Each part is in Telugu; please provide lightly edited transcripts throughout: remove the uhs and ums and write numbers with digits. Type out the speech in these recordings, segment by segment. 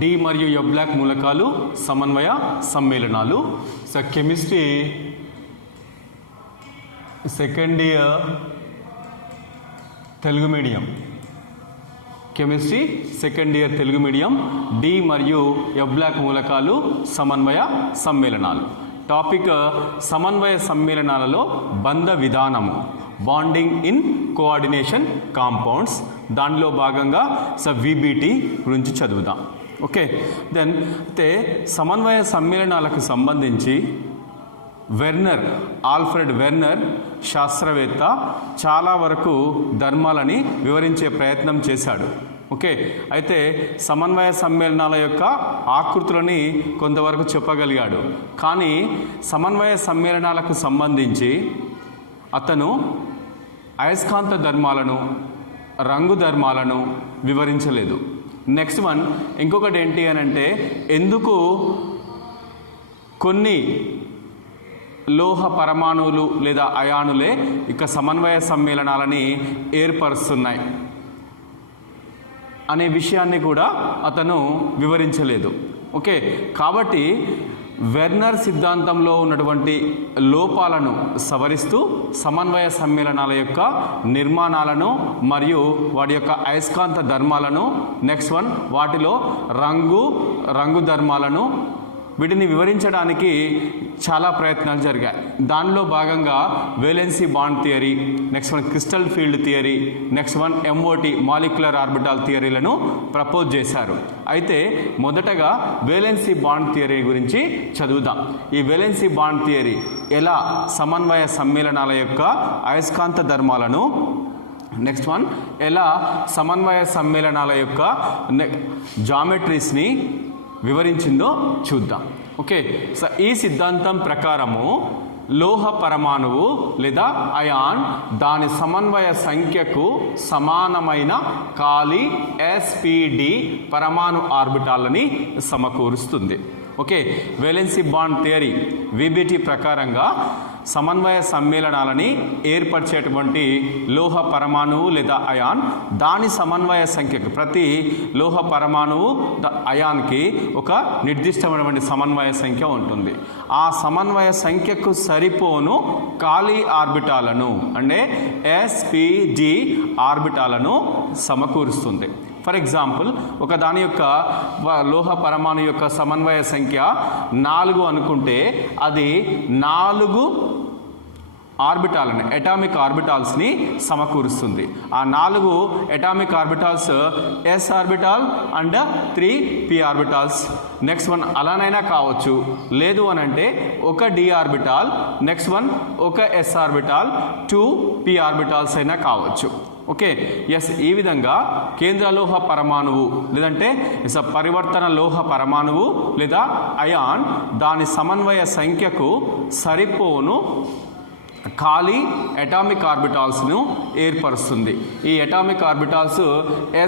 డి మరియు ఎఫ్ బ్లాక్ మూలకాలు సమన్వయ సమ్మేళనాలు. So chemistry second year Telugu medium, chemistry second year Telugu medium, D మరియు ఎఫ్ బ్లాక్ మూలకాలు సమన్వయ సమ్మేళనాలు. టాపిక్ సమన్వయ సమ్మేళనాలలో బంధ విధానము, బాండింగ్ ఇన్ కోఆర్డినేషన్ కాంపౌండ్స్. దానిలో భాగంగా విబిటి గురించి చదువుదాం. ఓకే, దెన్ అయితే సమన్వయ సమ్మేళనాలకు సంబంధించి ఆల్ఫ్రెడ్ వెర్నర్ శాస్త్రవేత్త చాలా వరకు ధర్మాలని వివరించే ప్రయత్నం చేశాడు. ఓకే, అయితే సమన్వయ సమ్మేళనాల యొక్క ఆకృతులని కొంతవరకు చెప్పగలిగాడు. కానీ సమన్వయ సమ్మేళనాలకు సంబంధించి అతను అయస్కాంత ధర్మాలను, రంగు ధర్మాలను వివరించలేదు. నెక్స్ట్ వన్, ఇంకొకటి ఏంటి అని అంటే, ఎందుకు కొన్ని లోహ పరమాణువులు లేదా అయానులే ఇక సమన్వయ సమ్మేళనాలని ఏర్పరుస్తున్నాయి అనే విషయాన్ని కూడా అతను వివరించలేదు. ఓకే, కాబట్టి వెర్నర్ సిద్ధాంతంలో ఉన్నటువంటి లోపాలను సవరిస్తూ సమన్వయ సమ్మేళనాల యొక్క నిర్మాణాలను మరియు వాటి యొక్క అయస్కాంత ధర్మాలను, నెక్స్ట్ వన్ వాటిలో రంగు ధర్మాలను, వీటిని వివరించడానికి చాలా ప్రయత్నాలు జరిగాయి. దానిలో భాగంగా valency bond theory, next one crystal field theory, next one MOT molecular orbital థియరీలను ప్రపోజ్ చేశారు. అయితే మొదటగా వేలెన్సీ బాండ్ థియరీ గురించి చదువుదాం. ఈ వేలెన్సీ బాండ్ థియరీ ఎలా సమన్వయ సమ్మేళనాల యొక్క అయస్కాంత ధర్మాలను, నెక్స్ట్ వన్ ఎలా సమన్వయ సమ్మేళనాల యొక్క జామెట్రీస్ని వివరించిందో చూద్దాం. ఓకే, సో ఈ సిద్ధాంతం ప్రకారము లోహ పరమాణువు లేదా అయాన్ దాని సమన్వయ సంఖ్యకు సమానమైన ఖాళీ sp_d పరమాణు ఆర్బిటాలని సమకూరుస్తుంది. Okay, valency bond theory VBT ప్రకారంగా సమన్వయ సమ్మేళనాలని ఏర్పరిచేటువంటి లోహ పరమాణువు లేదా అయాన్ దాని సమన్వయ సంఖ్యకు, ప్రతి లోహ పరమాణువు అయాన్కి ఒక నిర్దిష్టమైనటువంటి సమన్వయ సంఖ్య ఉంటుంది. ఆ సమన్వయ సంఖ్యకు సరిపోను ఖాళీ ఆర్బిటాలను అంటే sp_g ఆర్బిటాలను సమకూరుస్తుంది. ఫర్ ఎగ్జాంపుల్, ఒక దాని యొక్క లోహ పరమాణు యొక్క సమన్వయ సంఖ్య 4 అనుకుంటే అది 4 ఆర్బిటాలని, అటామిక్ ఆర్బిటాల్స్ని సమకూరుస్తుంది. ఆ 4 atomic orbitals s orbital and 3 p orbitals. Next one అలానైనా కావచ్చు, లేదు అని అంటే ఒక d ఆర్బిటాల్, నెక్స్ట్ వన్ ఒక s ఆర్బిటాల్, 2 p ఆర్బిటాల్స్ అయినా కావచ్చు. ఓకే, ఎస్, ఈ విధంగా కేంద్ర లోహ పరమాణువు లేదంటే పరివర్తన లోహ పరమాణువు లేదా అయాన్ దాని సమన్వయ సంఖ్యకు సరిపోను ఖాళీ అటామిక్ ఆర్బిటాల్స్ను ఏర్పరుస్తుంది. ఈ అటామిక్ ఆర్బిటాల్స్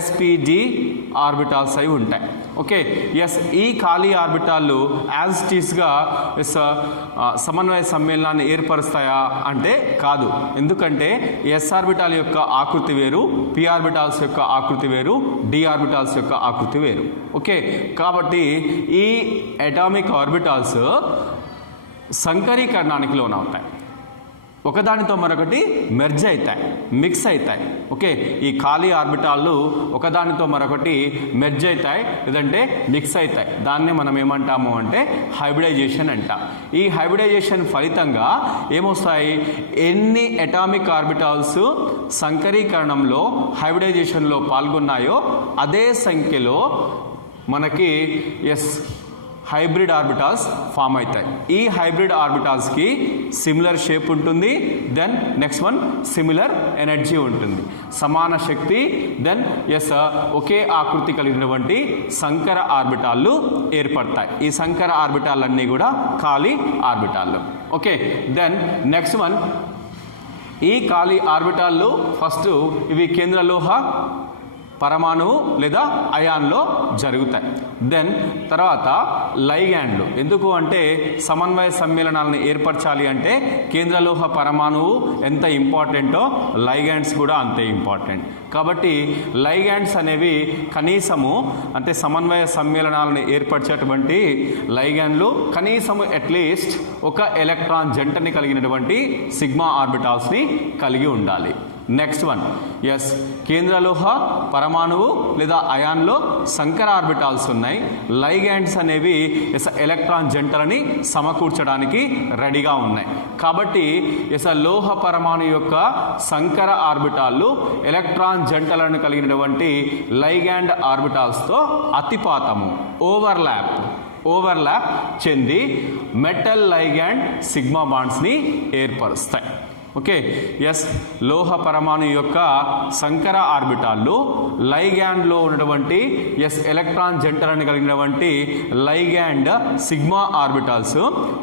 sp_d ఆర్బిటాల్స్ అయి ఉంటాయి. ఓకే, ఎస్, ఈ ఖాళీ ఆర్బిటాళ్ళు యాజ్ టీస్గా సమన్వయ సమ్మేళనాన్ని ఏర్పరుస్తాయా అంటే కాదు. ఎందుకంటే s ఆర్బిటాల్ యొక్క ఆకృతి వేరు, p ఆర్బిటాల్స్ యొక్క ఆకృతి వేరు, d ఆర్బిటాల్స్ యొక్క ఆకృతి వేరు. ఓకే, కాబట్టి ఈ అటామిక్ ఆర్బిటాల్స్ సంకరీకరణానికి లోనవుతాయి, ఒకదానితో మరొకటి మెర్జ్ అవుతాయి, మిక్స్ అవుతాయి. ఓకే, ఈ ఖాళీ ఆర్బిటాళ్ళు ఒకదానితో మరొకటి మెర్జ్ అవుతాయి లేదంటే మిక్స్ అవుతాయి. దాన్ని మనం ఏమంటాము అంటే హైబ్రిడైజేషన్ అంటాం. ఈ హైబ్రిడైజేషన్ ఫలితంగా ఏమొస్తాయి, ఎన్ని అటామిక్ ఆర్బిటాల్స్ సంకరీకరణంలో హైబ్రిడైజేషన్లో పాల్గొన్నాయో అదే సంఖ్యలో మనకి హైబ్రిడ్ ఆర్బిటాల్స్ ఫామ్ అవుతాయి. ఈ హైబ్రిడ్ ఆర్బిటాల్స్కి సిమిలర్ షేప్ ఉంటుంది, then next one similar energy ఉంటుంది, సమాన శక్తి, దెన్ ఒకే ఆకృతి కలిగినటువంటి సంకర ఆర్బిటాళ్ళు ఏర్పడతాయి. ఈ సంకర ఆర్బిటాలన్నీ కూడా ఖాళీ ఆర్బిటాళ్ళు. ఓకే, దెన్ నెక్స్ట్ వన్, ఈ ఖాళీ ఆర్బిటాళ్ళు ఫస్ట్ ఇవి కేంద్ర లోహ పరమాణువు లేదా అయాన్లో జరుగుతాయి. దెన్ తర్వాత లైగ్యాండ్లు. ఎందుకు అంటే సమన్వయ సమ్మేళనాలను ఏర్పరచాలి అంటే కేంద్రలోహ పరమాణువు ఎంత ఇంపార్టెంటో లైగ్యాండ్స్ కూడా అంతే ఇంపార్టెంట్. కాబట్టి లైగ్యాండ్స్ అనేవి కనీసము అంటే సమన్వయ సమ్మేళనాలను ఏర్పరిచేటువంటి లైగ్యాండ్లు కనీసము అట్లీస్ట్ ఒక ఎలక్ట్రాన్ జంటని కలిగినటువంటి సిగ్మా ఆర్బిటాల్స్ని కలిగి ఉండాలి. నెక్స్ట్ వన్, ఎస్ కేంద్రలోహ పరమాణువు లేదా అయాన్లో సంకర ఆర్బిటాల్స్ ఉన్నాయి. లైగ్యాండ్స్ అనేవి ఎలక్ట్రాన్ జంటలని సమకూర్చడానికి రెడీగా ఉన్నాయి. కాబట్టి లోహ పరమాణు యొక్క సంకర ఆర్బిటాళ్ళు ఎలక్ట్రాన్ జంటలను కలిగినటువంటి లైగ్యాండ్ ఆర్బిటాల్స్తో అతిపాతము ఓవర్లాప్ చెంది మెటల్ లైగ్యాండ్ సిగ్మా బాండ్స్ని ఏర్పరుస్తాయి. ఓకే, ఎస్ లోహ పరమాణు యొక్క సంకర ఆర్బిటాల్లో లైగ్యాండ్లో ఉన్నటువంటి ఎలక్ట్రాన్ జంటలను కలిగినటువంటి లైగ్యాండ్ సిగ్మా ఆర్బిటాల్స్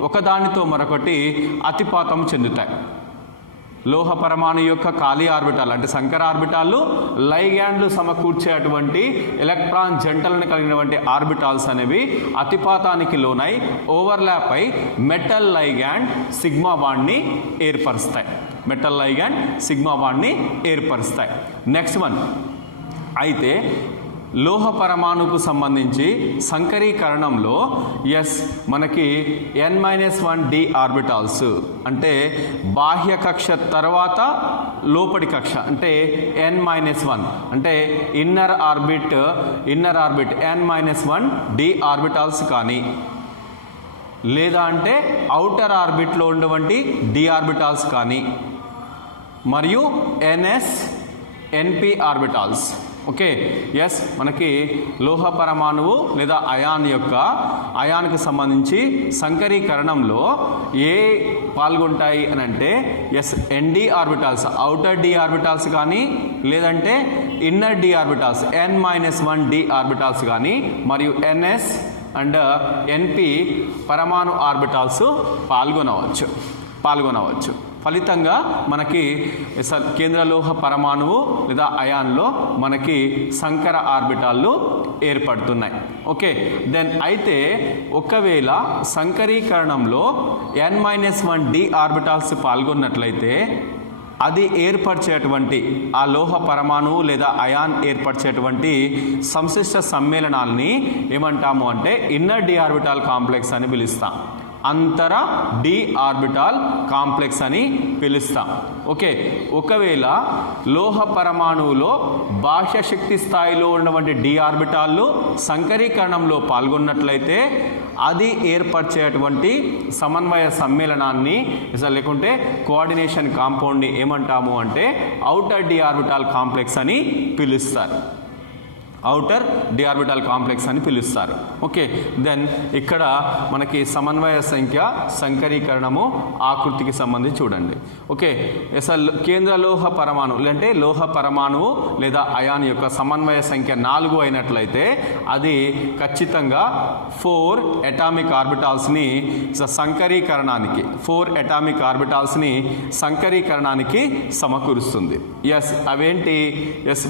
ఒకదానితో మరొకటి అతిపాతం చెందుతాయి. లోహ పరమాణు యొక్క ఖాళీ ఆర్బిటాల్ అంటే సంకర ఆర్బిటాలు లైగ్యాండ్లు సమకూర్చేటువంటి ఎలక్ట్రాన్ జంటలను కలిగినటువంటి ఆర్బిటాల్స్ అనేవి అతిపాతానికి లోనై ఓవర్లాప్ అయి మెటల్ లైగ్యాండ్ సిగ్మా బాండ్ని ఏర్పరుస్తాయి. నెక్స్ట్ వన్, అయితే లోహ పరమాణుకు సంబంధించి సంకరీకరణంలో మనకి n-1d ఆర్బిటాల్స్ అంటే బాహ్య కక్ష తర్వాత లోపటి కక్ష అంటే n-1 అంటే ఇన్నర్ ఆర్బిట్ n-1d ఆర్బిటాల్స్ కానీ లేదా అంటే ఔటర్ ఆర్బిట్లో ఉన్నటువంటి d ఆర్బిటాల్స్ కానీ మరియు ns-np ఆర్బిటాల్స్. ఓకే, ఎస్ మనకి లోహ పరమాణువు లేదా అయాన్కి సంబంధించి సంకరీకరణంలో ఏ పాల్గొంటాయి అని అంటే nd orbitals outer d orbitals కానీ లేదంటే inner d orbitals n-1d orbitals కానీ మరియు ns అండ్ np పరమాణు ఆర్బిటాల్స్ పాల్గొనవచ్చు. ఫలితంగా మనకి కేంద్రలోహ పరమాణువు లేదా అయాన్లో మనకి సంకర ఆర్బిటాళ్ళు ఏర్పడుతున్నాయి. ఓకే, దెన్ అయితే ఒకవేళ సంకరీకరణంలో n-1d ఆర్బిటాల్స్ పాల్గొన్నట్లయితే అది ఏర్పరిచేటువంటి ఆ లోహ పరమాణువు లేదా అయాన్ ఏర్పరిచేటువంటి సంశిష్ట సమ్మేళనాల్ని ఏమంటాము అంటే ఇన్నర్ డి ఆర్బిటాల్ కాంప్లెక్స్ అని పిలుస్తాం. అంతర డి ఆర్బిటాల్ కాంప్లెక్స్ అని పిలుస్తాం. ఓకే, ఒకవేళ లోహ పరమాణువులో బాహ్య శక్తి స్థాయిలో ఉన్నటువంటి డి ఆర్బిటాళ్ళు సంకరీకరణంలో పాల్గొన్నట్లయితే అది ఏర్పరిచేటువంటి సమన్వయ సమ్మేళనాన్ని లేకుంటే కోఆర్డినేషన్ కాంపౌండ్ని ఏమంటాము అంటే ఔటర్ డి ఆర్బిటాల్ కాంప్లెక్స్ అని పిలుస్తారు. ఓకే, దెన్ ఇక్కడ మనకి సమన్వయ సంఖ్య సంకరీకరణము ఆకృతికి సంబంధించి చూడండి. ఓకే, కేంద్ర లోహ పరమాణు అంటే లోహ పరమాణువు లేదా అయాన్ యొక్క సమన్వయ సంఖ్య 4 అయినట్లయితే అది ఖచ్చితంగా 4 అటామిక్ ఆర్బిటాల్స్ని సంకరీకరణానికి సమకూరుస్తుంది. అవేంటి?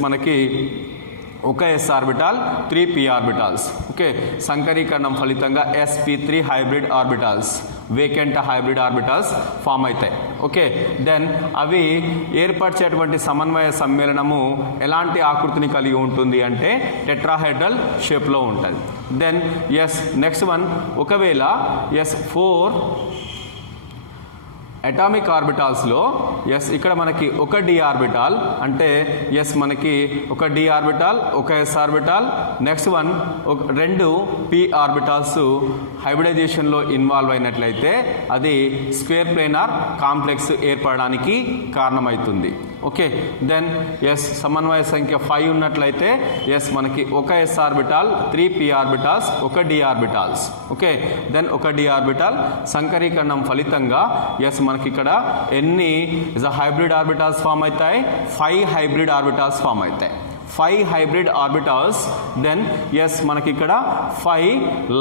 మనకి ఒక s orbital 3 p orbitals. Okay, సంకరీకరణం ఫలితంగా sp3 hybrid orbitals vacant hybrid orbitals form అవుతాయి. ఓకే, దెన్ అవి ఏర్పరిచేటువంటి సమన్వయ సమ్మేళనము ఎలాంటి ఆకృతిని కలిగి ఉంటుంది అంటే టెట్రాహెడ్రల్ షేప్లో ఉంటుంది. దెన్ నెక్స్ట్ వన్, ఒకవేళ 4 అటామిక్ ఆర్బిటాల్స్లో ఇక్కడ మనకి ఒక డి ఆర్బిటాల్ అంటే మనకి ఒక డి ఆర్బిటాల్ ఒక s orbital next one 2 p orbitals హైబ్రిడైజేషన్లో ఇన్వాల్వ్ అయినట్లయితే అది స్క్వేర్ ప్లేనార్ కాంప్లెక్స్ ఏర్పడడానికి కారణమవుతుంది. ఓకే, దెన్ సమన్వయ సంఖ్య 5 ఉన్నట్లయితే మనకి ఒక s ఆర్బిటాల్ 3 p ఆర్బిటాల్స్ ఒక d ఆర్బిటాల్స్. ఓకే, దెన్ ఒక d ఆర్బిటాల్ సంకరీకరణం ఫలితంగా మనకి ఇక్కడ ఎన్ని హైబ్రిడ్ ఆర్బిటాల్స్ ఫామ్ అవుతాయి? 5 హైబ్రిడ్ ఆర్బిటాల్స్ ఫామ్ అవుతాయి. 5 హైబ్రిడ్ ఆర్బిటాల్స్, దెన్ ఎస్ మనకి ఇక్కడ 5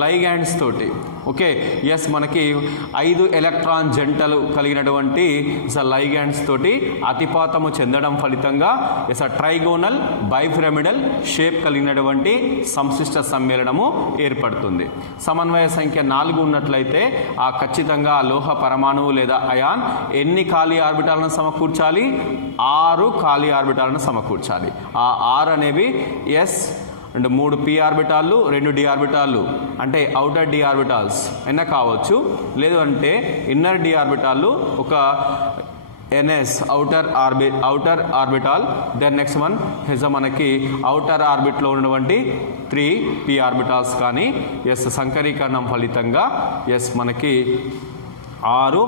లైగాండ్స్ తోటి, ఓకే ఎస్ మనకి 5 ఎలక్ట్రాన్ జంటలు కలిగినటువంటి లైగాండ్స్ తోటి అతిపాతము చెందడం ఫలితంగా ట్రైగోనల్ బైపిరమిడల్ షేప్ కలిగినటువంటి సంశిష్ట సమ్మేళనము ఏర్పడుతుంది. సమన్వయ సంఖ్య 4 ఉన్నట్లయితే ఆ ఖచ్చితంగా లోహ పరమాణువు లేదా అయాన్ ఎన్ని ఖాళీ ఆర్బిటాలను సమకూర్చాలి? 6 ఖాళీ ఆర్బిటాలను సమకూర్చాలి. ఆ 6 అనేవి ఎస్ అండ్ 3 p ఆర్బిటాలు, 2 d ఆర్బిటాలు, అంటే అవుటర్ d ఆర్బిటాల్స్ అయినా కావచ్చు, లేదు అంటే ఇన్నర్ d ఆర్బిటాలు, ఒక ns outer orbital, then next one is మనకి అవుటర్ ఆర్బిట్లో ఉన్నటువంటి 3 p ఆర్బిటాల్స్ కానీ ఎస్ సంకరీకరణం ఫలితంగా ఎస్ మనకి 6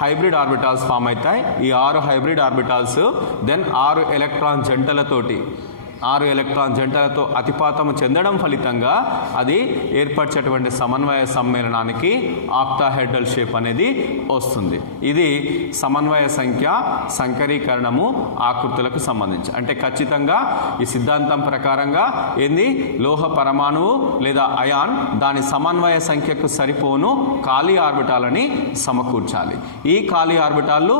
హైబ్రిడ్ ఆర్బిటాల్స్ ఫామ్ అవుతాయి. ఈ 6 హైబ్రిడ్ ఆర్బిటాల్స్ దెన్ 6 ఎలక్ట్రాన్ జంటలతోటి 6 ఎలక్ట్రాన్ జంటలతో అతిపాతము చెందడం ఫలితంగా అది ఏర్పరిచేటువంటి సమన్వయ సమ్మేళనానికి ఆక్టాహెడ్రల్ షేప్ అనేది వస్తుంది. ఇది సమన్వయ సంఖ్య, సంకరీకరణము, ఆకృతులకు సంబంధించి. అంటే ఖచ్చితంగా ఈ సిద్ధాంతం ప్రకారంగా ఏంది, లోహ పరమాణువు లేదా అయాన్ దాని సమన్వయ సంఖ్యకు సరిపోను ఖాళీ ఆర్బిటాలని సమకూర్చాలి. ఈ ఖాళీ ఆర్బిటాలు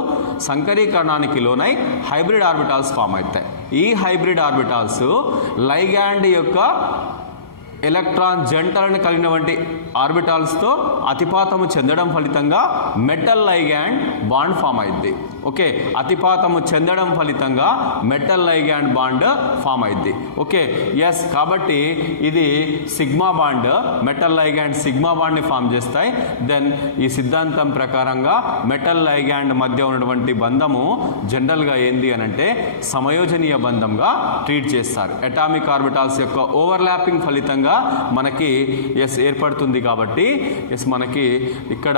సంకరీకరణానికి లోనై హైబ్రిడ్ ఆర్బిటాల్స్ ఫామ్ అవుతాయి. ఈ హైబ్రిడ్ ఆర్బిటాల్స్ లైగాండ్ యొక్క ఎలక్ట్రాన్ జంటలను కలిగినటువంటి ఆర్బిటాల్స్తో అతిపాతము చెందడం ఫలితంగా మెటల్ లైగాండ్ బాండ్ ఫామ్ అయింది. ఓకే, అతిపాతము చెందడం ఫలితంగా మెటల్ లైగాండ్ బాండ్ ఫామ్ అయింది. ఓకే ఎస్, కాబట్టి ఇది sigma bond, metal ligand sigma బాండ్ని ఫామ్ చేస్తాయి. దెన్ ఈ సిద్ధాంతం ప్రకారంగా మెటల్ లైగాండ్ మధ్య ఉన్నటువంటి బంధము జనరల్గా ఏంది అని అంటే సమయోజనీయ బంధంగా ట్రీట్ చేస్తారు. అటామిక్ ఆర్బిటాల్స్ యొక్క ఓవర్లాపింగ్ ఫలితంగా మనకి ఎస్ ఏర్పడుతుంది. కాబట్టి ఎస్ మనకి ఇక్కడ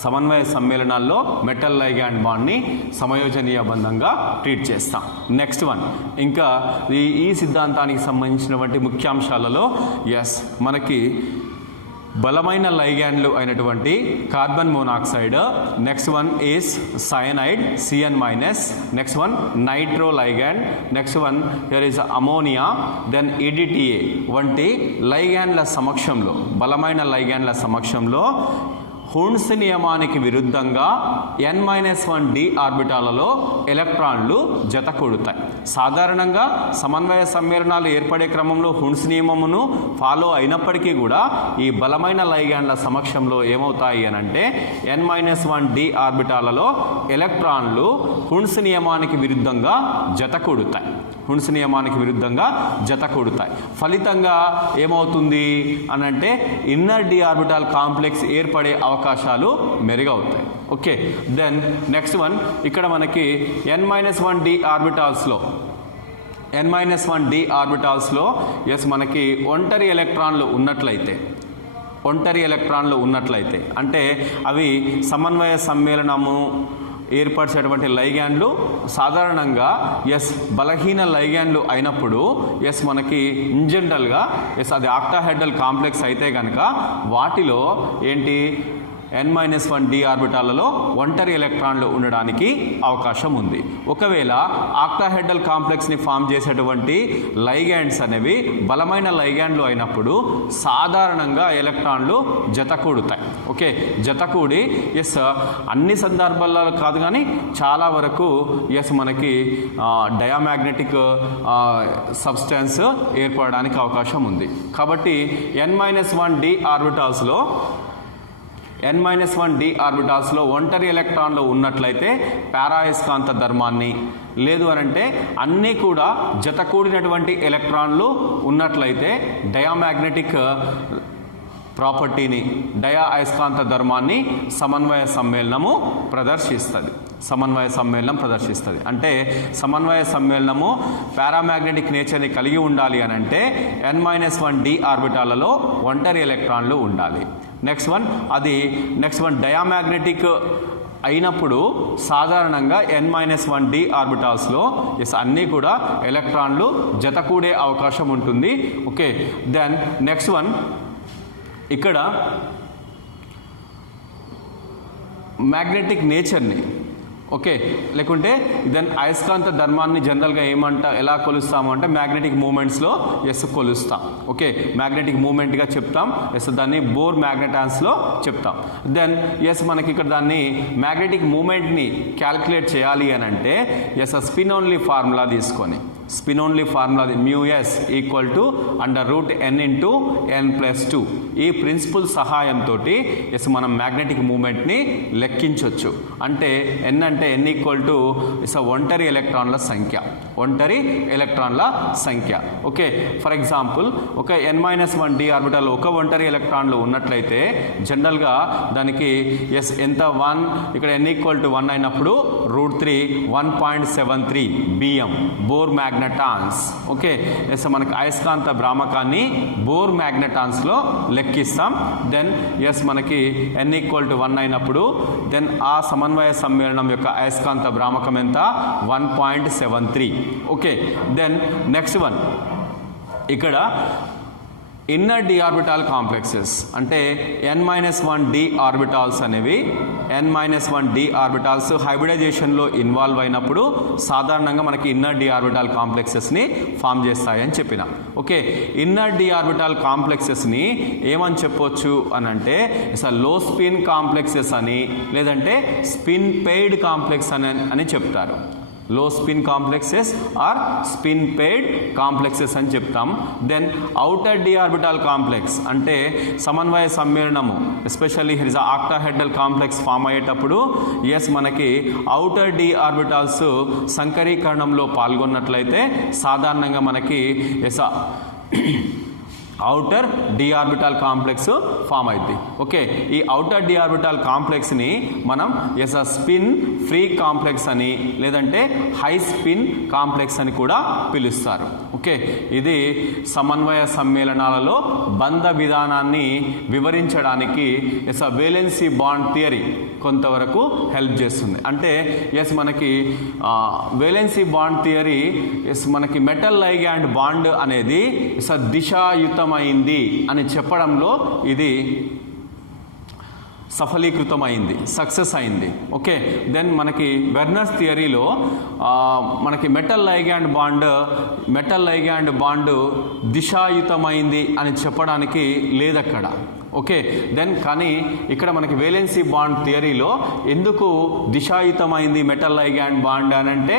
సమన్వయ సమ్మేళనాల్లో మెటల్ లైగాండ్ బాండ్ని సమయోజనీయ బంధంగా ట్రీట్ చేస్తాం. నెక్స్ట్ వన్, ఇంకా ఈ సిద్ధాంతానికి సంబంధించినటువంటి ముఖ్యాంశాలలో ఎస్ మనకి బలమైన లైగాండ్లు అయినటువంటి carbon monoxide, next one is cyanide CN-, next one nitro ligand, next one here is ammonia, then EDTA వంటి లైగాండ్ల సమక్షంలో, బలమైన లైగాండ్ల సమక్షంలో హున్స్ నియమానికి విరుద్ధంగా N-1 d ఆర్బిటాలలో ఎలక్ట్రాన్లు జతకూడుతాయి. సాధారణంగా సమన్వయ సమ్మేళనాలు ఏర్పడే క్రమంలో హున్స్ నియమమును ఫాలో అయినప్పటికీ కూడా ఈ బలమైన లైగాండ్ల సమక్షంలో ఏమవుతాయి అని అంటే N-1 d ఆర్బిటాలలో ఎలక్ట్రాన్లు హున్స్ నియమానికి విరుద్ధంగా జతకూడుతాయి. హున్స్ నియమానికి విరుద్ధంగా జతకూడుతాయి. ఫలితంగా ఏమవుతుంది అని అంటే ఇన్నర్ డి ఆర్బిటాల్ కాంప్లెక్స్ ఏర్పడే అవకాశాలు మెరుగవుతాయి. ఓకే, దెన్ నెక్స్ట్ వన్, ఇక్కడ మనకి N-1 d ఆర్బిటాల్స్లో N-1 d ఆర్బిటాల్స్లో ఎస్ మనకి ఒంటరి ఎలక్ట్రాన్లు ఉన్నట్లయితే అంటే అవి సమన్వయ సమ్మేళనము ఏర్పరిచేటువంటి లైగాండ్లు సాధారణంగా ఎస్ బలహీన లైగాండ్లు అయినప్పుడు ఎస్ మనకి ఇన్జనరల్గా ఎస్ అది ఆక్టాహెడ్రల్ కాంప్లెక్స్ అయితే కనుక వాటిలో ఏంటి N-1 d ఆర్బిటాలలో ఒంటరి ఎలక్ట్రాన్లు ఉండడానికి అవకాశం ఉంది. ఒకవేళ ఆక్టాహెడ్రల్ కాంప్లెక్స్ని ఫామ్ చేసేటువంటి లైగాండ్స్ అనేవి బలమైన లైగాండ్లు అయినప్పుడు సాధారణంగా ఎలక్ట్రాన్లు జతకూడుతాయి. ఓకే, జతకూడి ఎస్ అన్ని సందర్భాల్లో కాదు కానీ చాలా వరకు ఎస్ మనకి డయామాగ్నెటిక్ సబ్స్టెన్స్ ఏర్పడడానికి అవకాశం ఉంది. కాబట్టి N-1 d ఆర్బిటాల్స్లో N-1 d ఆర్బిటాల్స్లో ఒంటరి ఎలక్ట్రాన్లు ఉన్నట్లయితే పారాయస్కాంత ధర్మాన్ని, లేదు అనంటే అన్నీ కూడా జతకూడినటువంటి ఎలక్ట్రాన్లు ఉన్నట్లయితే డయామాగ్నెటిక్ ప్రాపర్టీని, డయా అయస్కాంత ధర్మాన్ని సమన్వయ సమ్మేళనము ప్రదర్శిస్తుంది. అంటే సమన్వయ సమ్మేళనము పారామాగ్నెటిక్ నేచర్ని కలిగి ఉండాలి అని అంటే N-1 d ఆర్బిటాలలో ఒంటరి ఎలక్ట్రాన్లు ఉండాలి. నెక్స్ట్ వన్ డయామాగ్నెటిక్ అయినప్పుడు సాధారణంగా N-1 d ఆర్బిటాల్స్లో ఎస్ అన్నీ కూడా ఎలక్ట్రాన్లు జతకూడే అవకాశం ఉంటుంది. ఓకే, దెన్ నెక్స్ట్ వన్, ఇక్కడ మ్యాగ్నెటిక్ నేచర్ని ఓకే, లేకుంటే దెన్ అయస్కాంత ధర్మాన్ని జనరల్గా ఎలా కొలుస్తాము అంటే మ్యాగ్నెటిక్ మూమెంట్స్లో కొలుస్తాం. ఓకే, మ్యాగ్నెటిక్ మూమెంట్గా చెప్తాం. దాన్ని బోర్ మ్యాగ్నెటాన్స్లో చెప్తాం. దెన్ మనకి ఇక్కడ దాన్ని మ్యాగ్నెటిక్ మూమెంట్ని క్యాల్కులేట్ చేయాలి అని అంటే స్పిన్ ఓన్లీ ఫార్ములా తీసుకొని spin only formula μs equal to √n into n+2 ఈ ప్రిన్సిపల్ సహాయంతో మనం మ్యాగ్నెటిక్ మూమెంట్ని లెక్కించవచ్చు. అంటే n అంటే n ఈక్వల్ టు ఒంటరి ఎలక్ట్రాన్ల సంఖ్య. ఓకే, ఫర్ ఎగ్జాంపుల్ ఒక n-1 d ఆర్బిటల్ ఒక ఒంటరి ఎలక్ట్రాన్లు ఉన్నట్లయితే జనరల్గా దానికి ఎంత 1 ఇక్కడ n ఈక్వల్ టు 1 అయినప్పుడు √3 1.73 bm బోర్ మ్యాగ్నెటాన్స్. ఓకే, మనకి అయస్కాంత భ్రామకాన్ని బోర్ మ్యాగ్నెటాన్స్లో లెక్కిస్తాం. దెన్ మనకి n ఈక్వల్ టు 1 అయినప్పుడు దెన్ ఆ సమన్వయ సమ్మేళనం యొక్క అయస్కాంత భ్రామకం ఎంత 1.73. ఓకే, దెన్ నెక్స్ట్ వన్ ఇక్కడ ఇన్నర్ డి ఆర్బిటాల్ కాంప్లెక్సెస్ అంటే n-1 d ఆర్బిటాల్స్ అనేవి n-1 d ఆర్బిటాల్స్ హైబ్రిడైజేషన్లో ఇన్వాల్వ్ అయినప్పుడు సాధారణంగా మనకి ఇన్నర్ డి ఆర్బిటాల్ కాంప్లెక్సెస్ని ఫామ్ చేస్తాయని చెప్పిన. ఓకే, ఇన్నర్ డి ఆర్బిటాల్ కాంప్లెక్సెస్ని ఏమని చెప్పొచ్చు అని అంటే లో స్పిన్ కాంప్లెక్సెస్ అని లేదంటే స్పిన్ పెయిడ్ కాంప్లెక్స్ అని చెప్తారు. Low spin complexes or spin paired complexes అని చెప్తాం. Then outer D orbital complex అంటే సమన్వయ సమ్మేళనము ఎస్పెషల్లీ ఆక్టాహెడ్రల్ కాంప్లెక్స్ ఫామ్ అయ్యేటప్పుడు మనకి అవుటర్ డి ఆర్బిటాల్స్ సంకరీకరణంలో పాల్గొన్నట్లయితే సాధారణంగా మనకి outer D orbital complex form అయింది. ఓకే, ఈ అవుటర్ డి ఆర్బిటాల్ కాంప్లెక్స్ని మనం స్పిన్ ఫ్రీ కాంప్లెక్స్ అని లేదంటే హై స్పిన్ కాంప్లెక్స్ అని కూడా పిలుస్తారు. ఓకే, ఇది సమన్వయ సమ్మేళనాలలో బంధ విధానాన్ని వివరించడానికి వేలెన్సీ బాండ్ థియరీ కొంతవరకు హెల్ప్ చేస్తుంది. అంటే మనకి వేలెన్సీ బాండ్ థియరీ మనకి మెటల్ లైగాండ్ బాండ్ అనేది దిశాయుతమైంది అని చెప్పడంలో ఇది సఫలీకృతమైంది, సక్సెస్ అయింది. ఓకే, దెన్ మనకి వెర్నర్స్ థియరీలో మనకి మెటల్ లైగాండ్ బాండ్ దిశాయుతమైంది అని చెప్పడానికి లేదక్కడ. ఓకే, దెన్ కానీ ఇక్కడ మనకి వేలెన్సీ బాండ్ థియరీలో ఎందుకు దిశాయుతమైంది మెటల్ లైగాండ్ బాండ్ అని అంటే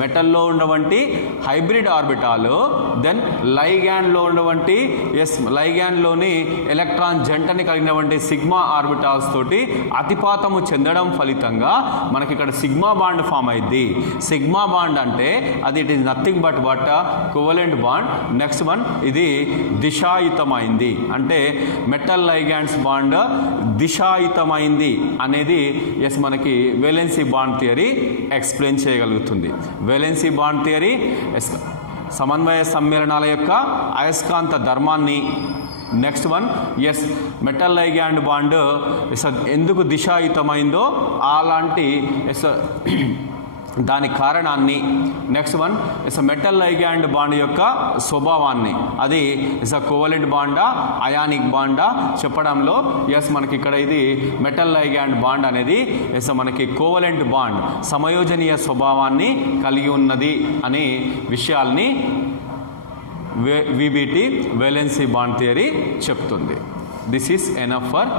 మెటల్లో ఉన్నటువంటి హైబ్రిడ్ ఆర్బిటాలు దెన్ లైగాండ్లో ఉన్నటువంటి లైగాండ్లోని ఎలక్ట్రాన్ జంటని కలిగినటువంటి సిగ్మా ఆర్బిటాల్స్ తోటి అతిపాతము చెందడం ఫలితంగా మనకి ఇక్కడ సిగ్మా బాండ్ ఫామ్ అయింది. సిగ్మా బాండ్ అంటే అది it is nothing but covalent bond. Next one ఇది దిశాయుతమైంది అంటే మెటల్ లైగాండ్స్ బాండ్ దిశాయుతమైంది అనేది మనకి వేలెన్సీ బాండ్ థియరీ ఎక్స్ప్లెయిన్ చేయగలుగుతుంది. వేలెన్సీ బాండ్ థియరీ సమన్వయ సమ్మేళనాల యొక్క అయస్కాంత ధర్మాన్ని next one metal ligand bond ఎందుకు దిశాయుతమైందో అలాంటి దాని కారణాన్ని next one metal ligand bond యొక్క స్వభావాన్ని అది కోవలెంట్ బాండా అయానిక్ బాండా చెప్పడంలో మనకి ఇక్కడ ఇది మెటల్ లైగాండ్ బాండ్ అనేది మనకి కోవలెంట్ బాండ్ సమయోజనీయ స్వభావాన్ని కలిగి ఉన్నది అనే విషయాల్ని VBT వేలెన్సీ బాండ్ థియరీ చెప్తుంది. This is enough for